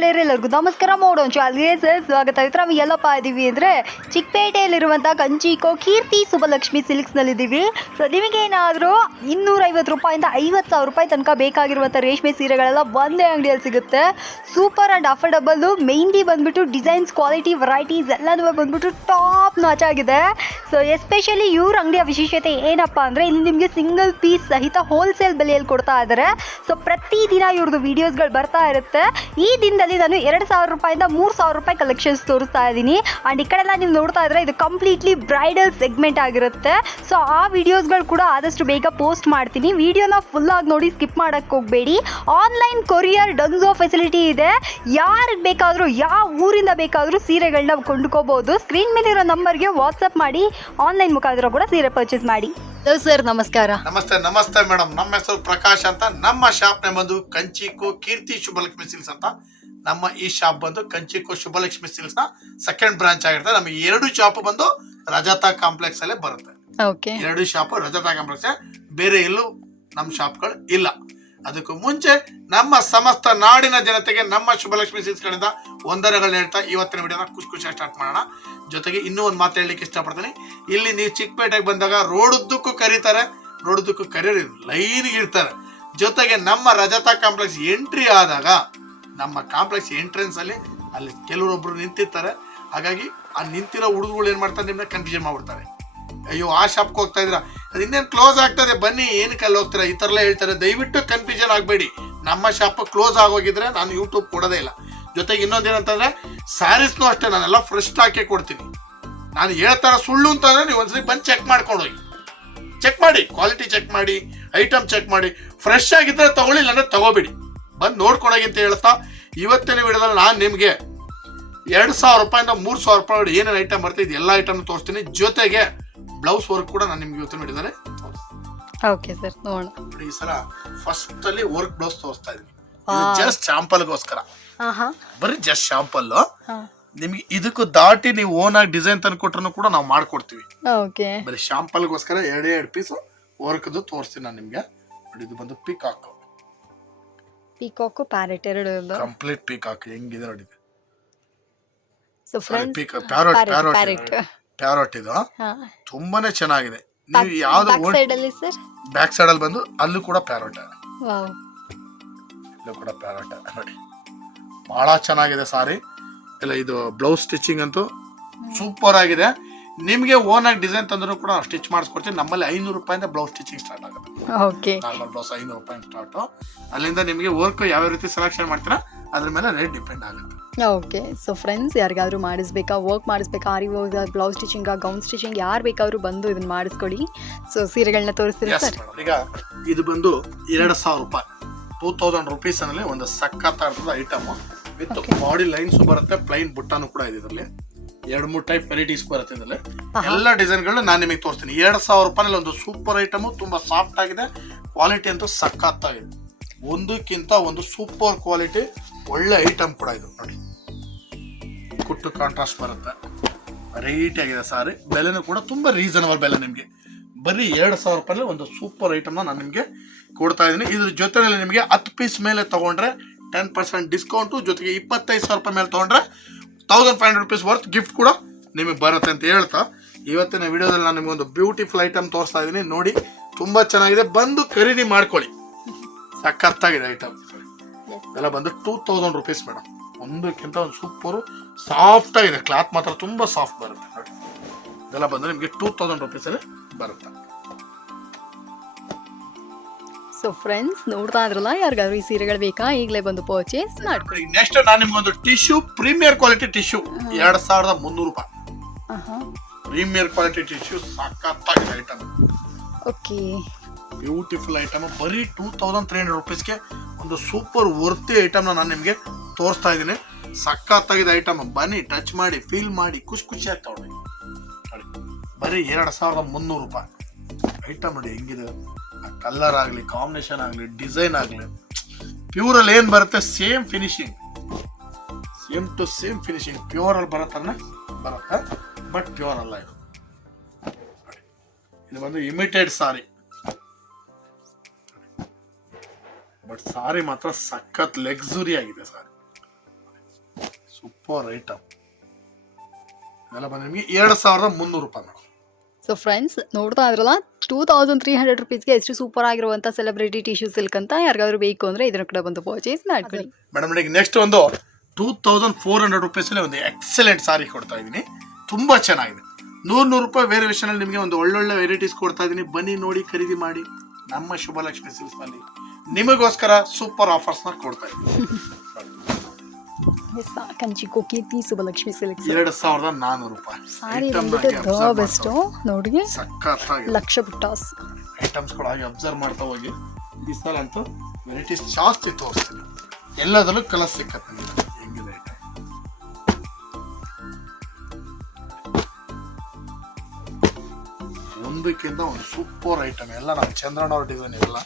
Player ಎಲ್ಲರಿಗೂ ನಮಸ್ಕಾರ. ಮಾಡೋಣ ಸರ್ ಸ್ವಾಗತ. ಇತ್ತು ನಾವು ಎಲ್ಲಪ್ಪ ಇದ್ದೀವಿ ಅಂದರೆ ಚಿಕ್ಕಪೇಟೆಯಲ್ಲಿರುವಂಥ ಕಂಚಿಕೋ ಕೀರ್ತಿ ಸುಬ್ಬಲಕ್ಷ್ಮಿ ಸಿಲ್ಕ್ಸ್ನಲ್ಲಿದ್ದೀವಿ ಸೊ ನಿಮಗೇನಾದರೂ ಇನ್ನೂರೈವತ್ತು ರೂಪಾಯಿಂದ ಐವತ್ತು ಸಾವಿರ ರೂಪಾಯಿ ತನಕ ಬೇಕಾಗಿರುವಂಥ ರೇಷ್ಮೆ ಸೀರೆಗಳೆಲ್ಲ ಒಂದೇ ಅಂಗಡಿಯಲ್ಲಿ ಸಿಗುತ್ತೆ. ಸೂಪರ್ ಆ್ಯಂಡ್ ಅಫೋರ್ಡಬಲ್ಲು ಮೇನ್ಲಿ ಬಂದ್ಬಿಟ್ಟು ಡಿಸೈನ್ಸ್ ಕ್ವಾಲಿಟಿ ವೆರೈಟೀಸ್ ಎಲ್ಲನೂ ಬಂದ್ಬಿಟ್ಟು ಟಾಪ್ ನಾಚಾಗಿದೆ ಸೊ ಎಸ್ಪೆಷಲಿ ಇವ್ರ ಅಂಗಡಿಯ ವಿಶೇಷತೆ ಏನಪ್ಪ ಅಂದರೆ ಇಲ್ಲಿ ನಿಮಗೆ ಸಿಂಗಲ್ ಪೀಸ್ ಸಹಿತ ಹೋಲ್ಸೇಲ್ ಬೆಲೆಯಲ್ಲಿ ಕೊಡ್ತಾ ಇದ್ದಾರೆ ಸೊ ಪ್ರತಿದಿನ ಇವ್ರದ್ದು ವಿಡಿಯೋಸ್ಗಳು ಬರ್ತಾ ಇರುತ್ತೆ. ಈ ದಿನದಲ್ಲಿ ನಾನು ಎರಡು ಸಾವಿರ ರೂಪಾಯಿಂದ ಮೂರು ಸಾವಿರ ರೂಪಾಯಿ ಕಲೆಕ್ಷನ್ಸ್ ತೋರಿಸ್ತಾ ಇದ್ದೀನಿ. ಆ್ಯಂಡ್ ಈ ಕಡೆ ಎಲ್ಲ ನೀವು ನೋಡ್ತಾ ಇದ್ರೆ ಇದು ಕಂಪ್ಲೀಟ್ಲಿ ಬ್ರೈಡಲ್ ಸೆಗ್ಮೆಂಟ್ ಆಗಿರುತ್ತೆ. ಸೊ ಆ ವಿಡಿಯೋಸ್ಗಳು ಕೂಡ ಆದಷ್ಟು ಬೇಗ ಪೋಸ್ಟ್ ಮಾಡ್ತೀನಿ. ವಿಡಿಯೋನ ಫುಲ್ ಆಗಿ ನೋಡಿ ಸ್ಕಿಪ್ ಮಾಡಕ್ಕೆ ಹೋಗಬೇಡಿ. ಆನ್ಲೈನ್ ಕೊರಿಯರ್ ಡನ್ಸೋ ಫೆಸಿಲಿಟಿ ಇದೆ. ಯಾರಿಗೆ ಬೇಕಾದರೂ, ಯಾವ ಊರಿಂದ ಬೇಕಾದರೂ ಸೀರೆಗಳನ್ನ ಕೊಂಡ್ಕೋಬಹುದು ಸ್ಕ್ರೀನ್ ಮೇಲಿರೋ ನಂಬರ್ಗೆ ವಾಟ್ಸಪ್ ಮಾಡಿ. ಆನ್ಲೈನ್ ಮುಖಾಂತರ ಕೂಡ ಸೀರೆ ಪರ್ಚೇಸ್ ಮಾಡಿ. ಸರ್ ನಮಸ್ಕಾರ. ನಮಸ್ತೆ ನಮಸ್ತೆ ಮೇಡಮ್ ನಮ್ಮ ಹೆಸರು ಪ್ರಕಾಶ್ ಅಂತ. ನಮ್ಮ ಶಾಪ್ ನೇ ಬಂದು ಕಂಚಿಕು ಕೀರ್ತಿ ಶುಭಲಕ್ಷ್ಮಿ ಸಿಲ್ಸ್ ಅಂತ. ನಮ್ಮ ಈ ಶಾಪ್ ಬಂದು ಕಂಚಿಕು ಶುಭಲಕ್ಷ್ಮಿ ಸಿಲ್ಸ್ನ ಸೆಕೆಂಡ್ ಬ್ರಾಂಚ್ ಆಗಿರುತ್ತೆ. ನಮ್ಮ ಎರಡು ಶಾಪ್ ಬಂದು ರಜತಾ ಕಾಂಪ್ಲೆಕ್ಸ್ ಅಲ್ಲೇ ಬರುತ್ತೆ. ಓಕೆ ಎರಡು ಶಾಪ್ ರಜತಾ ಕಾಂಪ್ಲೆಕ್ಸ್ ಬೇರೆ ಎಲ್ಲೂ ನಮ್ಮ ಶಾಪ್ಗಳು ಇಲ್ಲ. ಅದಕ್ಕೂ ಮುಂಚೆ ನಮ್ಮ ಸಮಸ್ತ ನಾಡಿನ ಜನತೆಗೆ ನಮ್ಮ ಶುಭಲಕ್ಷ್ಮಿ ಸೀಸ್ ವಂದನೆಗಳನ್ನ ಹೇಳ್ತಾ ಇವತ್ತಿನ ವಿಡಿಯೋನ ಖುಷಿ ಖುಷಿಯಾಗಿ ಸ್ಟಾರ್ಟ್ ಮಾಡೋಣ. ಜೊತೆಗೆ ಇನ್ನೂ ಒಂದು ಮಾತು ಹೇಳಲಿಕ್ಕೆ ಇಷ್ಟಪಡ್ತೀನಿ. ಇಲ್ಲಿ ನೀವು ಚಿಕ್ಕಪೇಟೆಗೆ ಬಂದಾಗ ರೋಡುದ್ದಕ್ಕೂ ಕರೀತಾರೆ, ರೋಡುದ್ದಕ್ಕೂ ಕರೀರಿ ಲೈನ್ ಇರ್ತಾರೆ ಜೊತೆಗೆ ನಮ್ಮ ರಜತಾ ಕಾಂಪ್ಲೆಕ್ಸ್ ಎಂಟ್ರಿ ಆದಾಗ, ನಮ್ಮ ಕಾಂಪ್ಲೆಕ್ಸ್ ಎಂಟ್ರೆನ್ಸ್ ಅಲ್ಲಿ ಅಲ್ಲಿ ಕೆಲವರೊಬ್ರು ನಿಂತಿರ್ತಾರೆ. ಹಾಗಾಗಿ ಆ ನಿಂತಿರೋ ಹುಡುಗರು ಏನ್ ಮಾಡ್ತಾರೆ ನಿಮ್ಮನ್ನ ಕನ್ಫ್ಯೂಷನ್ ಮಾಡ್ಬಿಡ್ತಾರೆ. ಅಯ್ಯೋ, ಆ ಶಾಪ್ಗೆ ಹೋಗ್ತಾ ಇದ್ರ ಅದು ಕ್ಲೋಸ್ ಆಗ್ತದೆ, ಬನ್ನಿ, ಏನಕ್ಕೆ ಅಲ್ಲಿ ಹೋಗ್ತಾರೆ? ಈ ಥರ ಹೇಳ್ತಾರೆ. ದಯವಿಟ್ಟು ಕನ್ಫ್ಯೂಷನ್ ಆಗಬೇಡಿ. ನಮ್ಮ ಶಾಪ್ ಕ್ಲೋಸ್ ಆಗೋಗಿದ್ರೆ ನಾನು ಯೂಟ್ಯೂಬ್ ಕೊಡೋದೇ ಇಲ್ಲ. ಜೊತೆಗೆ ಇನ್ನೊಂದೇನಂತಂದ್ರೆ ಸ್ಯಾರೀಸ್ನೂ ಅಷ್ಟೇ, ನಾನೆಲ್ಲ ಫ್ರೆಶ್ ಹಾಕಿ ಕೊಡ್ತೀನಿ. ನಾನು ಹೇಳ್ತಾರ ಸುಳ್ಳು ಅಂತಂದ್ರೆ ನೀವು ಒಂದ್ಸರಿ ಬಂದು ಚೆಕ್ ಮಾಡ್ಕೊಂಡು ಹೋಗಿ. ಚೆಕ್ ಮಾಡಿ ಕ್ವಾಲಿಟಿ ಚೆಕ್ ಮಾಡಿ ಐಟಮ್ ಚೆಕ್ ಮಾಡಿ. ಫ್ರೆಶ್ ತಗೊಳ್ಳಿ, ಇಲ್ಲಾಂದ್ರೆ ತಗೋಬೇಡಿ. ಬಂದು ನೋಡ್ಕೊಳಗಿ ಅಂತ ಹೇಳ್ತಾ, ಇವತ್ತಿನ ವಿಡಿಯೋದಲ್ಲಿ ನಾನು ನಿಮಗೆ ಎರಡು ಸಾವಿರ ರೂಪಾಯಿಂದ ಮೂರು ಸಾವಿರ ರೂಪಾಯಿ ಏನೇನು ಐಟಮ್ ಬರ್ತಿದೆ, ಎಲ್ಲ ಐಟಮ್ ತೋರಿಸ್ತೀನಿ. ಜೊತೆಗೆ ಬ್ಲೌಸ್ ವರ್ಕ್ ಕೂಡ ನಾನು ನಿಮ್ಗೆ ಇವತ್ತು ವಿಡಿಯೋದಲ್ಲಿ ಓಕೆ ಸರ್ ನೋಡೋಣ. ನೋಡಿ ಈ ಸಲ ಫಸ್ಟ್ ಅಲ್ಲಿ ವರ್ಕ್ ಬ್ಲೌಸ್ ತೋರಿಸ್ತಾ ಇದೀನಿ. ಜಸ್ಟ್ ಶಾಂಪಲ್ಗೋಸ್ಕರ ಬರೀ ಜಸ್ಟ್ ಶಾಂಪಲ್ ನಿಮ್ಗೆ ಇದಕ್ಕೂ ದಾಟಿ ನೀವು ಓನ್ ಆಗಿ ಡಿಸೈನ್ ತಂದು ಕೊಟ್ರು ಕೂಡ ನಾವು ಮಾಡ್ಕೊಡ್ತೀವಿ. ಓಕೆ ಬರೀ ಶಾಂಪಲ್ಗೋಸ್ಕರ ಎರಡೇ ಎರಡು ಪೀಸ್ ವರ್ಕ್ದು ತೋರಿಸ್ತೀನಿ ನಾನು ನಿಮ್ಗೆ. ಇದು ಬಂದು ಪಿಕಾಕ್ ಪೀಕಾಕು ಪ್ಯಾರೆಟ್ ಎರಡು ಕಂಪ್ಲೀಟ್ ಪಿಕಾಕ್ ಹೆಂಗಿದೆ ನೋಡಿ so friend friends parrot parrot parrot ಇದು ತುಂಬಾನೇ ಚೆನ್ನಾಗಿದೆ. ನೀವು ಯಾವ್ದು ಬ್ಯಾಕ್ ಸೈಡ್ ಅಲ್ಲಿ ಸರ್? ಬ್ಯಾಕ್ ಸೈಡ್ ಅಲ್ಲಿ ಬಂದು ಅಲ್ಲೂ ಕೂಡ ಪ್ಯಾರೋಟ್ ಅಲ್ಲೂ ಇಲ್ಲೂ ಕೂಡ ಪ್ಯಾರೋಟ್ ನೋಡಿ. ಬಹಳ ಚೆನ್ನಾಗಿದೆ ಸಾರಿ. ಇಲ್ಲ ಇದು ಬ್ಲೌಸ್ ಸ್ಟಿಚಿಂಗ್ ಅಂತೂ ಸೂಪರ್ ಆಗಿದೆ. ನಿಮಗೆ ಓನ್ ಆಗಿ ಡಿಸೈನ್ ತಂದ್ರು ಕೂಡ ಸ್ಟಿಚ್ ಮಾಡಿಸ್ಕೊಡ್ತೀನಿ ನಮ್ಮಲ್ಲಿ ಐನೂರು ರೂಪಾಯಿಂದ ಬ್ಲೌಸ್ ಸ್ಟಿಚಿಂಗ್ ಸ್ಟಾರ್ಟ್ ಆಗುತ್ತೆ. ನಾರ್ಮಲ್ ಬ್ಲೌಸ್ ಐನೂರು ರೂಪಾಯಿ ಸ್ಟಾರ್ಟ್ ಅಲ್ಲಿಂದ ನಿಮಗೆ ವರ್ಕ್ ಯಾವ ರೀತಿ ಸೆಲೆಕ್ಷನ್ ಮಾಡ್ತೀರಾ? ಅದ್ರ ಮೇಲೆ ರೇಟ್ ಡಿಪೆಂಡ್ ಆಗುತ್ತೆ. ಓಕೆ ಸೊ ಫ್ರೆಂಡ್ಸ್ ಯಾರಿಗಾದ್ರೂ ಮಾಡಿಸ್ಬೇಕಾ ವರ್ಕ್ ಮಾಡಿಸ್ಬೇಕಾ ಆರಿ ಬ್ಲೌಸ್ ಸ್ಟಿಚಿಂಗ್ ಗೌನ್ ಸ್ಟಿಚಿಂಗ್ ಯಾರು ಬೇಕಾದ್ರೂ ಬಂದು ಇದನ್ನ ಮಾಡಿಸ್ಕೊಡಿ. ಸೊ ಸೀರೆಗಳನ್ನ ತೋರಿಸ್ತೀರಿ ಸರ್ ಈಗ ಇದು ಬಂದು ಎರಡು ಸಾವಿರ ರೂಪಾಯಿ. ಟೂ ತೌಸಂಡ್ ರುಪೀಸ್ ಅಲ್ಲಿ ಒಂದು ಸಖತ್ ಐಟಮ್ ವಿತ್. ಬಾಡಿ ಲೈನ್ಸ್ ಬರುತ್ತೆ ಪ್ಲೈನ್ ಬುಟ್ಟಾನು ಕೂಡ ಇದೆ ಇದರಲ್ಲಿ. ಎರಡು ಮೂರು ಟೈಪ್ ವೆರೈಟೀಸ್ ಬರುತ್ತೆ ಇದರಲ್ಲಿ. ಎಲ್ಲ ಡಿಸೈನ್ಗಳು ನಾನು ನಿಮಗೆ ತೋರಿಸ್ತೀನಿ. ಎರಡು ಸಾವಿರ ರೂಪಾಯಿನಲ್ಲಿ ಒಂದು ಸೂಪರ್ ಐಟಮು ತುಂಬಾ ಸಾಫ್ಟ್ ಆಗಿದೆ. ಕ್ವಾಲಿಟಿ ಅಂತೂ ಸಕ್ಕತ್ತಾಗಿದೆ ಒಂದಕ್ಕಿಂತ ಒಂದು ಸೂಪರ್ ಕ್ವಾಲಿಟಿ ಒಳ್ಳೆ ಐಟಮ್ ಕೂಡ ಇದು ನೋಡಿ. ಕುಟ್ಟು ಕಾಂಟ್ರಾಸ್ಟ್ ಬರುತ್ತೆ. ವೆರೈಟಿ ಆಗಿದೆ ಸಾರಿ. ಬೆಲೆನೂ ಕೂಡ ತುಂಬಾ ರೀಸನಬಲ್ ಬೆಲೆ ನಿಮಗೆ. ಬರೀ ಎರಡು ಸಾವಿರ ರೂಪಾಯಲ್ಲಿ ಒಂದು ಸೂಪರ್ ಐಟಮ್ನ ನಾನು ನಿಮಗೆ ಕೊಡ್ತಾ ಇದ್ದೀನಿ. ಇದ್ರ ಜೊತೆಯಲ್ಲಿ ನಿಮಗೆ ಹತ್ತು ಪೀಸ್ ಮೇಲೆ ತಗೊಂಡ್ರೆ ಟೆನ್ ಪರ್ಸೆಂಟ್ ಡಿಸ್ಕೌಂಟು ಜೊತೆಗೆ ಇಪ್ಪತ್ತೈದು ಸಾವಿರ ರೂಪಾಯಿ ಮೇಲೆ ತಗೊಂಡ್ರೆ thousand five hundred rupees worth gift ಕೂಡ ನಿಮಗೆ ಬರುತ್ತೆ ಅಂತ ಹೇಳ್ತಾ. ಇವತ್ತಿನ ವಿಡಿಯೋದಲ್ಲಿ ನಾನು ನಿಮಗೆ ಒಂದು ಬ್ಯೂಟಿಫುಲ್ ಐಟಮ್ ತೋರಿಸ್ತಾ ಇದ್ದೀನಿ. ನೋಡಿ, ತುಂಬ ಚೆನ್ನಾಗಿದೆ. ಬಂದು ಖರೀದಿ ಮಾಡ್ಕೊಳ್ಳಿ. ಸಖತ್ತಾಗಿದೆ ಐಟಮ್ ಎಲ್ಲ ಬಂದು ಟೂ ತೌಸಂಡ್ ರುಪೀಸ್ ಮೇಡಮ್ ಒಂದಕ್ಕಿಂತ ಒಂದು ಸೂಪರ್ ಸಾಫ್ಟ್ ಆಗಿದೆ. ಕ್ಲಾತ್ ಮಾತ್ರ ತುಂಬಾ ಸಾಫ್ಟ್ ಬರುತ್ತೆ. ನೋಡಿ ಇದೆಲ್ಲ ಬಂದು ನಿಮಗೆ ಟೂ ತೌಸಂಡ್ ರುಪೀಸಲ್ಲಿ ಬರುತ್ತೆ. ಸೊ ಫ್ರೆಂಡ್ಸ್ ನೋಡ್ತಾ ಇದ್ರಲ್ಲ ಯಾರಿಗಾದ್ರೂ ಈ ಸೀರೆಗಳು ಬೇಕಾ ಈಗಲೇ ಬಂದು ಪರ್ಚೇಸ್ ಮಾಡ್ಕೊಳ್ಳಿ ನೆಕ್ಸ್ಟ್ ನಾನು ನಿಮ್ಗೊಂದು ಟಿಶ್ಯೂ ಪ್ರೀಮಿಯರ್ ಕ್ವಾಲಿಟಿ ಟಿಶ್ಯೂ ಎರಡು ಸಾವಿರದ ಮುನ್ನೂರು ರೂಪಾಯಿ. ಪ್ರೀಮಿಯರ್ ಕ್ವಾಲಿಟಿ ಟಿಶ್ಯೂ ಸಖತ್ತಾಗಿದೆ ಐಟಮ್ ಓಕೆ ಬ್ಯೂಟಿಫುಲ್ ಐಟಮ್ ಬರೀ ಟೂ ತೌಸಂಡ್ ತ್ರೀ ಹಂಡ್ರೆಡ್ ರುಪೀಸ್ಗೆ ಒಂದು ಸೂಪರ್ ವರ್ತಿ ಐಟಮ್ನ ನಾನು ನಿಮಗೆ ತೋರಿಸ್ತಾ ಇದ್ದೀನಿ. ಸಖತ್ತಾಗಿದ ಐಟಮ್. ಬನ್ನಿ ಟಚ್ ಮಾಡಿ ಫೀಲ್ ಮಾಡಿ, ಖುಷಿ ಖುಷಿ ತಗೊಳ್ಳಿ. ನೋಡಿ, ಬರೀ ಎರಡು ಸಾವಿರದ ಮುನ್ನೂರು ರೂಪಾಯಿ. ಐಟಮ್ ನೋಡಿ ಹೆಂಗಿದೆ. ಕಲರ್ ಆಗಲಿ ಕಾಂಬಿನೇಷನ್ ಆಗಲಿ ಡಿಸೈನ್ ಆಗಲಿ. ಪ್ಯೂರಲ್ಲಿ ಏನು ಬರುತ್ತೆ? Same finishing same to same finishing ಪ್ಯೂರಲ್ಲಿ ಬರುತ್ತೆ ಬರುತ್ತೆ. ಬಟ್ ಪ್ಯೂರ್ ಅಲ್ಲ ಇದು. ಇದು ಬಂದು ಇಮಿಟೆಡ್ ಸಾರಿ ಬಟ್ ಸಾರಿ ಮಾತ್ರ ಸಖತ್ ಲಕ್ಸುರಿ ಆಗಿದೆ ಸಾರಿ ಸೂಪರ್ ಐಟಮ್ ಇದೆಲ್ಲ ಬಂದ ನಿಮಗೆ ಎರಡು ಸಾವಿರದ ಮುನ್ನೂರು ರೂಪಾಯಿ ಮೇಡಮ್ ಸೊ ಫ್ರೆಂಡ್ಸ್ ನೋಡ್ತಾ ಇದ್ರಲ್ಲ ಟೂ ತೌಸಂಡ್ ತ್ರೀ ಹಂಡ್ರೆಡ್ ರುಪೀಸ್ಗೆ ಎಷ್ಟು ಸೂಪರ್ ಆಗಿರುವಂಥ ಸೆಲೆಬ್ರಿಟಿ ಟಿಶ್ಯೂ ಸಿಲ್ಕ್ ಅಂತ ಯಾರಿಗಾದ್ರೂ ಬೇಕು ಅಂದರೆ ಇದನ್ನ ಕೂಡ ಬಂದು ಪರ್ಚೇಸ್ ಮಾಡ್ಕೊಳ್ಳಿ. ಮೇಡಮ್ ಈಗ ನೆಕ್ಸ್ಟ್ ಒಂದು ಟೂ ತೌಸಂಡ್ ಫೋರ್ ಹಂಡ್ರೆಡ್ ರುಪೀಸಲ್ಲಿ ಒಂದು ಎಕ್ಸಲೆಂಟ್ ಸಾರಿ ಕೊಡ್ತಾ ಇದ್ದೀನಿ. ತುಂಬ ಚೆನ್ನಾಗಿದೆ. ನೂರು ನೂರು ರೂಪಾಯಿ ವೇರಿಯೇಷನಲ್ಲಿ ನಿಮಗೆ ಒಂದು ಒಳ್ಳೊಳ್ಳೆ ವೆರೈಟೀಸ್ ಕೊಡ್ತಾ ಇದ್ದೀನಿ. ಬನ್ನಿ ನೋಡಿ ಖರೀದಿ ಮಾಡಿ. ನಮ್ಮ ಶುಭಲಕ್ಷ್ಮಿ ಸಿಲ್ಕ್ಸ್ನಲ್ಲಿ ನಿಮಗೋಸ್ಕರ ಸೂಪರ್ ಆಫರ್ಸ್ನ ಕೊಡ್ತಾ ಇದ್ದೀನಿ. ಎಸ್ ಕಂಚಿ ಸುಬಲಕ್ಷ್ಮಿ ಸಿಲ್ಕ್ ಎರಡು ಸಾವಿರದ ನಾನ್ನೂರು ರೂಪಾಯಿ. ಸಾರಿ ಬಂದ್ಬಿಟ್ಟು ದ ಬೆಸ್ಟು ನೋಡಿ ಸಖತ್ತಾಗಿ. ಲಕ್ಷ ಬುಟ್ಟಾಸ್ ಐಟಮ್ಸ್ ಕೂಡ ಹಾಗೆ ಅಬ್ಸರ್ವ್ ಮಾಡ್ತಾ ಹೋಗಿ. ಈ ಸಲ ಅಂತೂ ವೆರೈಟೀಸ್ ಜಾಸ್ತಿ ತೋರಿಸ್ತೀನಿ. ಎಲ್ಲದರಲ್ಲೂ ಕಲರ್ ಸಿಕ್ಕತ್ತೆ ನಿಮಗೆ. ಹೆಂಗಿದೆ ಒಂದಕ್ಕಿಂತ ಒಂದು ಸೂಪರ್ ಐಟಮ್ ಎಲ್ಲ ನಮ್ಮ ಚಂದ್ರನವ್ರ ಡಿಸೈನ್ ಇವೆಲ್ಲ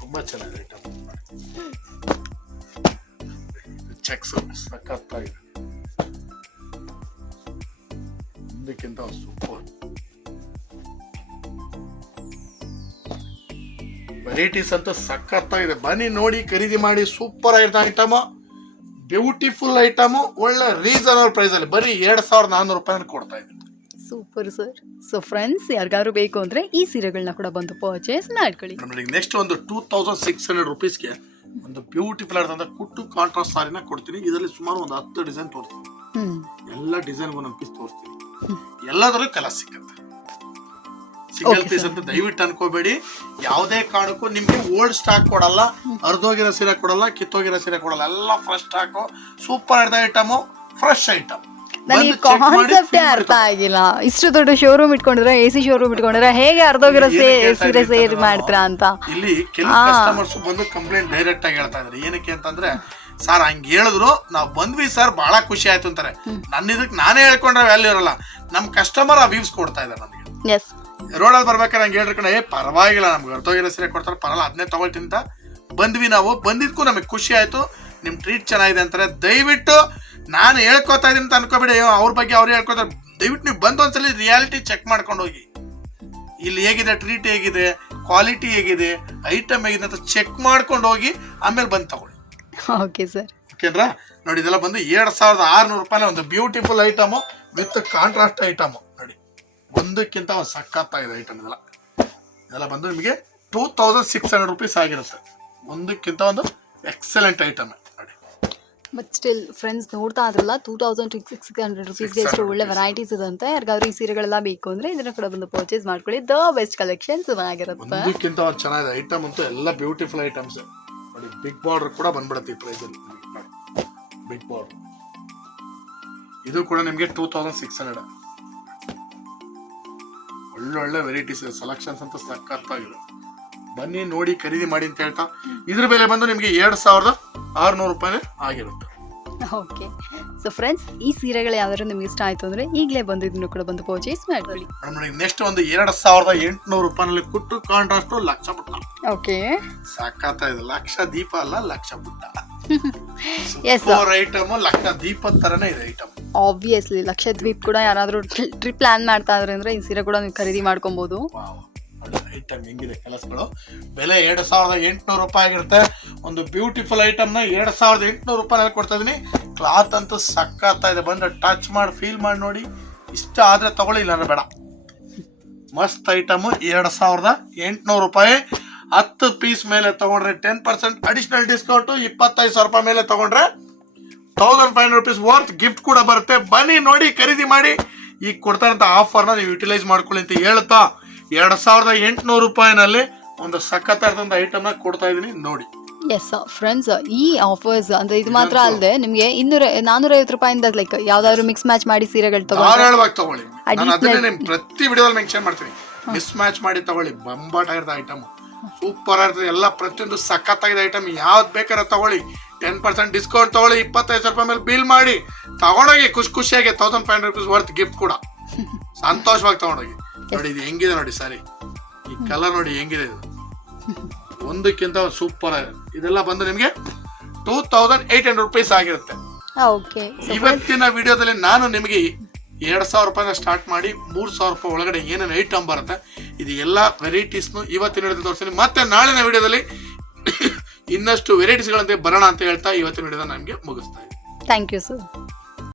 ತುಂಬಾ ಚೆನ್ನಾಗಿದೆ ಐಟಮ್ ಚೆಕ್ಸ್ ಸಖತ್ತಾಗಿದೆ ಇದಕ್ಕಿಂತ ಸೂಪರ್ ವೆರೈಟೀಸ್ ಅಂತ ಸಖತ್ತಾಗಿದೆ ಬನ್ನಿ ನೋಡಿ, ಖರೀದಿ ಮಾಡಿ ಸೂಪರ್ ಆಗಿರೋ ಐಟಮ್ ಬ್ಯೂಟಿಫುಲ್ ಐಟಮ್ ಒಳ್ಳೆ ರೀಸನಬಲ್ ಪ್ರೈಸ್ ಅಲ್ಲಿ. ಬರೀ ಎರಡ್ ಸಾವಿರದ ನಾನ್ನೂರು ರೂಪಾಯಿ ಕೊಡ್ತಾ ಇದ್ದೀನಿ. Super sir. ಸೊ ಫ್ರೆಂಡ್ಸ್ ಯಾರಿಗಾದ್ರೂ ಬೇಕು ಅಂದರೆ ಈ ಸೀರೆಗಳನ್ನ ಕೂಡ ಬಂದು ಪರ್ಚೇಸ್ ಮಾಡ್ಕೊಳ್ಳಿ. ನೆಕ್ಸ್ಟ್ ಒಂದು ಟೂ ತೌಸಂಡ್ ಸಿಕ್ಸ್ ಹಂಡ್ರೆಡ್ ರುಪೀಸ್ಗೆ ಒಂದು ಬ್ಯೂಟಿಫುಲ್ ಆದಂತ ಕುಟ್ಟು ಕಾಂಟ್ರಾಸ್ಟ್ ಸಾರಿನ ಕೊಡ್ತೀನಿ. ಇದರಲ್ಲಿ ಸುಮಾರು ಒಂದು ಹತ್ತು ಡಿಸೈನ್ ತೋರಿಸ್ತೀನಿ. ಎಲ್ಲ ಡಿಸೈನ್ ಒಂದೊಂದು ಪೀಸ್ ತೋರಿಸ್ತೀನಿ. ಎಲ್ಲದರಲ್ಲೂ ಕಲರ್ ಸಿಕ್ಕತ್ತೆ ಸಿಂಗಲ್ ಪೀಸ್ ಅಂತ ದಯವಿಟ್ಟು ಅನ್ಕೋಬೇಡಿ. ಯಾವುದೇ ಕಾರಣಕ್ಕೂ ನಿಮಗೆ ಓಲ್ಡ್ ಸ್ಟಾಕ್ ಕೊಡಲ್ಲ ಅರ್ಧೋಗಿರೋ ಸೀರೆ ಕೊಡಲ್ಲ ಕಿತ್ತೋಗಿರೋ ಸೀರೆ ಕೊಡಲ್ಲ. ಎಲ್ಲ ಫ್ರೆಶ್ ಸ್ಟಾಕು ಸೂಪರ್ ಹಿಡ್ದ ಐಟಮು ಫ್ರೆಶ್ ಐಟಮ್ ನನಗೆ ಕಾನ್ಸೆಪ್ಟೇ ಅರ್ಥ ಆಗಿಲ್ಲ. ಇಷ್ಟು ದೊಡ್ಡ ಶೋರೂಮ್ ಇಟ್ಕೊಂಡಿದ್ರೆ ಎ ಸಿ ಶೋರೂಮ್ ಇಟ್ಕೊಂಡಿದ್ರೆ ಹೇಗೆ ಅರ್ಧೋಗಿರೋ ಸೀರೆ ಸೇರ್ ಮಾಡ್ತೀರಾ ಅಂತ. ಇಲ್ಲಿ ಕೆಲವು ಕಸ್ಟಮರ್ಸ್ ಬಂದು ಕಂಪ್ಲೇಂಟ್ ಡೈರೆಕ್ಟ್ ಆಗಿ ಹೇಳ್ತಾ ಇದ್ದಾರೆ ಏನಕ್ಕೆ ಅಂತಂದ್ರೆ ಸರ್ ಹಂಗ ಹೇಳಿದ್ರು. ನಾವ್ ಬಂದ್ವಿ ಸರ್ ಬಹಳ ಖುಷಿ ಆಯ್ತು ಅಂತಾರೆ. ನನ್ನ ಇದಕ್ಕೆ ನಾನೇ ಹೇಳ್ಕೊಂಡ್ರೆ ವ್ಯಾಲ್ಯೂ ಇರಲ್ಲ. ನಮ್ ಕಸ್ಟಮರ್ ಆ ವ್ಯೂಸ್ ಕೊಡ್ತಾ ಇದ್ದಾರೆ ನಮಗೆ ಎಸ್ ರೋಡಲ್ಲಿ ಬರ್ಬೇಕಾದ್ರೆ ಹಂಗೆ ಹೇಳ್ಕೊಂಡು ಏ ಪರವಾಗಿಲ್ಲ ನಮ್ಗೆ ಅರ್ಥೋಗಿರೋ ಸೀರೆ ಕೊಡ್ತಾರೆ ಪರವಾಗಿಲ್ಲ ಅದನ್ನೇ ತಗೊಳ್ತೀನಿ ಅಂತ ಬಂದ್ವಿ ನಾವು. ಬಂದಿದ್ಕೂ ನಮಗೆ ಖುಷಿ ಆಯ್ತು. ನಿಮ್ ಟ್ರೀಟ್ ಚೆನ್ನಾಗಿದೆ ಅಂತಾರೆ. ದಯವಿಟ್ಟು ನಾನು ಹೇಳ್ಕೊತಾ ಇದ್ದೀನಿ ಅಂತ ಅನ್ಕೋಬೇಡಿ. ಅವ್ರ ಬಗ್ಗೆ ಅವ್ರು ಹೇಳ್ಕೊತಾರೆ. ದಯವಿಟ್ಟು ನೀವು ಬಂದು ಒಂದ್ಸಲಿ ರಿಯಾಲಿಟಿ ಚೆಕ್ ಮಾಡ್ಕೊಂಡು ಹೋಗಿ. ಇಲ್ಲಿ ಹೇಗಿದೆ ಟ್ರೀಟ್ ಹೇಗಿದೆ ಕ್ವಾಲಿಟಿ ಹೇಗಿದೆ ಐಟಮ್ ಹೇಗಿದೆ ಅಂತ ಚೆಕ್ ಮಾಡ್ಕೊಂಡು ಹೋಗಿ ಆಮೇಲೆ ಬಂದು ತಗೊಳ್ಳಿ. ಓಕೆ ಸರ್ ಓಕೆಂದ್ರ ನೋಡಿ ಇದೆಲ್ಲ ಬಂದು ಎರಡು ಸಾವಿರದ ಆರುನೂರು ರೂಪಾಯಿ ಒಂದು beautiful item with contrast item ನೋಡಿ ಒಂದಕ್ಕಿಂತ ಒಂದು ಸಖತ್ತಾಗಿದೆ ಐಟಮ್ ಇದೆಲ್ಲ. ಇದೆಲ್ಲ ಬಂದು ನಿಮಗೆ two thousand six hundred rupees ಆಗಿರುತ್ತೆ. ಒಂದಕ್ಕಿಂತ ಒಂದು excellent item but still friends ನೋಡ್ತಾ ಇದ್ರಲ್ಲ ಟೂ ತೌಸಂಡ್ ಸಿಕ್ಸ್ ಹಂಡ್ರೆಡ್ ರುಪೀಸ್ಗೆ ಎಷ್ಟು ಒಳ್ಳೆ ವೆರೈಟೀಸ್ ಇದಂತೆ. ಯಾರಿಗಾದ್ರೂ ಈ ಸೀರೆಗಳೆಲ್ಲ ಬೇಕು ಅಂದರೆ ಇದನ್ನ ಕೂಡ ಬಂದು ಪರ್ಚೇಸ್ ಮಾಡ್ಕೊಳ್ಳಿ. ದ ಬೆಸ್ಟ್ ಕಲೆಕ್ಷನ್ ಚೆನ್ನಾಗಿರುತ್ತೆ. ಒಂದಕ್ಕಿಂತ ಒಂದು ಚೆನ್ನಾಗಿದೆ ಐಟಮ್ ಅಂತೂ ಎಲ್ಲ ಬ್ಯೂಟಿಫುಲ್ ಐಟಮ್ಸ್ ನೋಡಿ ಬಿಗ್ ಬಾರ್ಡರ್ ಕೂಡ ಬಂದ್ಬಿಡುತ್ತೆ ಈ ಪ್ರೈಸಲ್ಲಿ ಬಿಗ್ ಬಾರ್ಡರ್ ಇದು ಕೂಡ ನಿಮಗೆ ಟೂ ತೌಸಂಡ್ ಸಿಕ್ಸ್ ಹಂಡ್ರೆಡ್ ಒಳ್ಳೊಳ್ಳೆ ವೆರೈಟೀಸ್ ಇದೆ. ಸೆಲೆಕ್ಷನ್ಸ್ ಅಂತ ಸಖತ್ತಾಗಿದೆ. ಬನ್ನಿ ನೋಡಿ ಖರೀದಿ ಮಾಡಿ ಅಂತ ಹೇಳ್ತಾ. ಇದ್ರ ಬೆಲೆ ಬಂದು ನಿಮಗೆ ಎರಡ್ ಸಾವಿರದ ಆರ್ನೂರು ರೂಪಾಯಿನೇ ಆಗಿರುತ್ತೆ. ಓಕೆ ಸೊ ಫ್ರೆಂಡ್ಸ್ ಈ ಸೀರೆಗಳು ಯಾವ್ದಾದ್ರು ನಿಮ್ಗೆ ಇಷ್ಟ ಆಯ್ತು ಅಂದ್ರೆ ಈಗಲೇ ಬಂದು ಇದನ್ನು ಕೂಡ ಬಂದು ಪರ್ಚೇಸ್ ಮಾಡ್ಕೊಳ್ಳಿ. ನೋಡಿ ನೆಕ್ಸ್ಟ್ ಒಂದು ಎರಡು ಸಾವಿರದ ಎಂಟುನೂರು ರೂಪಾಯಿನಲ್ಲಿ ಕೊಟ್ಟು ಕಾಂಟ್ರಾಸ್ಟ್ ಲಕ್ಷ ಪುಟ್ಟ ಓಕೆ ಸಾಕಾತ ಇದೆ. ಲಕ್ಷ ದೀಪ ಅಲ್ಲ ಲಕ್ಷ ಪುಟ್ಟ ಎಸ್ ಐಟಮ್ ಲಕ್ಷ ದೀಪದ ತರನೇ ಇದೆ ಐಟಮ್ ಆಬ್ವಿಯಸ್ಲಿ ಲಕ್ಷದ್ವೀಪ್ ಕೂಡ ಯಾರಾದ್ರೂ ಟ್ರಿಪ್ ಪ್ಲಾನ್ ಮಾಡ್ತಾ ಇದ್ರೆ ಅಂದರೆ ಈ ಸೀರೆ ಕೂಡ ನೀವು ಖರೀದಿ ಮಾಡ್ಕೊಬೋದು. ಐಟಮ್ ಹೆಂಗಿದೆ ಕೆಲಸಗಳು. ಬೆಲೆ ಎರಡು ಸಾವಿರದ ಎಂಟುನೂರು ರೂಪಾಯಿ ಆಗಿರುತ್ತೆ. ಒಂದು ಬ್ಯೂಟಿಫುಲ್ ಐಟಮ್ನ ಎರಡು ಸಾವಿರದ ಎಂಟುನೂರು ರೂಪಾಯಿ ಕೊಡ್ತಾ ಇದೀನಿ. ಕ್ಲಾತ್ ಅಂತೂ ಸಕ್ಕತ್ತಾ ಇದೆ ಬಂದ್ರೆ ಟಚ್ ಮಾಡಿ, ಫೀಲ್ ಮಾಡಿ ನೋಡಿ. ಇಷ್ಟ ಆದ್ರೆ ತಗೊಳ್ಳಿ ಇಲ್ಲ ಬೇಡ. ಮಸ್ತ್ ಐಟಮ್, ಎರಡ್ ಸಾವಿರದ ಎಂಟುನೂರು ರೂಪಾಯಿ. ಹತ್ತು ಪೀಸ್ ಮೇಲೆ ತಗೊಂಡ್ರೆ ಟೆನ್ ಪರ್ಸೆಂಟ್ ಅಡಿಷನಲ್ ಡಿಸ್ಕೌಂಟ್. ಇಪ್ಪತ್ತೈದು ಸಾವಿರ ರೂಪಾಯಿ ಮೇಲೆ ತಗೊಂಡ್ರೆ thousand five hundred rupees worth gift ಕೂಡ ಬರುತ್ತೆ. ಬನ್ನಿ ನೋಡಿ, ಖರೀದಿ ಮಾಡಿ. ಈಗ ಕೊಡ್ತಾರಂಥ ಆಫರ್ನ ನೀವು ಯುಟಿಲೈಸ್ ಮಾಡ್ಕೊಳ್ಳಿ ಅಂತ ಹೇಳ್ತಾ ಎರಡ್ ಸಾವಿರದ ಎಂಟುನೂರು ರೂಪಾಯಿನಲ್ಲಿ ಒಂದು ಸಖತ್ತಾದಂಥ ಐಟಮ್ನ ಕೊಡ್ತಾ ಇದೀನಿ ನೋಡಿ. ಎಸ್ ಫ್ರೆಂಡ್ಸ್ ಈ ಆಫರ್ಸ್ ಅಂದ್ರೆ ಇದು ಮಾತ್ರ ಅಲ್ಲದೆ ನಿಮಗೆ ಇನ್ನೂರ ನಾನೂರ ಐವತ್ತು ರೂಪಾಯಿಂದ ಲೈಕ್ ಯಾವ್ದಾದ್ರು ಮಿಕ್ಸ್ ಮ್ಯಾಚ್ ಮಾಡಿ ಸೀರೆಗಳು ತಗೊಳ್ಳಿ ತಗೊಳ್ಳಿ. ನಾನು Additional- ಅದನ್ನೇ ನಿಮ್ ಪ್ರತಿ ವಿಡಿಯೋದಲ್ಲಿ ಮೆನ್ಷನ್ ಮಾಡ್ತೀನಿ. ಮಿಸ್ ಮ್ಯಾಚ್ ಮಾಡಿ ತಗೊಳ್ಳಿ. ಬಂಬಾಟ ಇರೋದು ಐಟಮ್ ಸೂಪರ್ ಆಗಿರ್ತದೆ. ಎಲ್ಲ ಪ್ರತಿಯೊಂದು ಸಖತ್ತಾಗಿದೆ ಐಟಮ್ ಯಾವ್ದು ಬೇಕಾದ್ರೆ ತಗೊಳ್ಳಿ. ಟೆನ್ ಪರ್ಸೆಂಟ್ ಡಿಸ್ಕೌಂಟ್ ತಗೊಳ್ಳಿ. ಇಪ್ಪತ್ತೈದು ಸಾವಿರ ರೂಪಾಯಿ ಮೇಲೆ ಬಿಲ್ ಮಾಡಿ. ತಗೊಂಡೋಗಿ ಖುಷಿ ಖುಷಿಯಾಗಿ thousand five hundred rupees worth gift ಕೂಡ. ಸಂತೋಷವಾಗಿ ತಗೊಂಡೋಗಿ. ನೋಡಿ ಇದು ಹೆಂಗಿದೆ ನೋಡಿ ಸಾರಿ. ಈ ಕಲರ್ ನೋಡಿ ಹೆಂಗಿದೆ ಇದು. ಒಂದಕ್ಕಿಂತ ಸೂಪರ್ ಇದೆಲ್ಲ ಬಂದು ನಿಮಗೆ two thousand eight hundred rupees ಆಗಿರುತ್ತೆ. ಇವತ್ತಿನ ವಿಡಿಯೋದಲ್ಲಿ ನಾನು ನಿಮಗೆ ಎರಡ್ ಸಾವಿರ ರೂಪಾಯಿನ ಸ್ಟಾರ್ಟ್ ಮಾಡಿ ಮೂರ್ ಸಾವಿರ ರೂಪಾಯಿ ಒಳಗಡೆ ಏನೇನು ಐಟಮ್ ಬರುತ್ತೆ ಇದು ಎಲ್ಲ ವೆರೈಟೀಸ್ನು ಇವತ್ತಿನ ತೋರಿಸ್ತೀನಿ. ಮತ್ತೆ ನಾಳಿನ ವಿಡಿಯೋದಲ್ಲಿ ಇನ್ನಷ್ಟು ವೆರೈಟೀಸ್ಗಳಂತೆ ಬರೋಣ ಅಂತ ಹೇಳ್ತಾ ಇವತ್ತಿನ ವಿಡಿಯೋದ ನಮಗೆ ಮುಗಿಸ್ತಾ ಇದ್ದೀನಿ. Thank you sir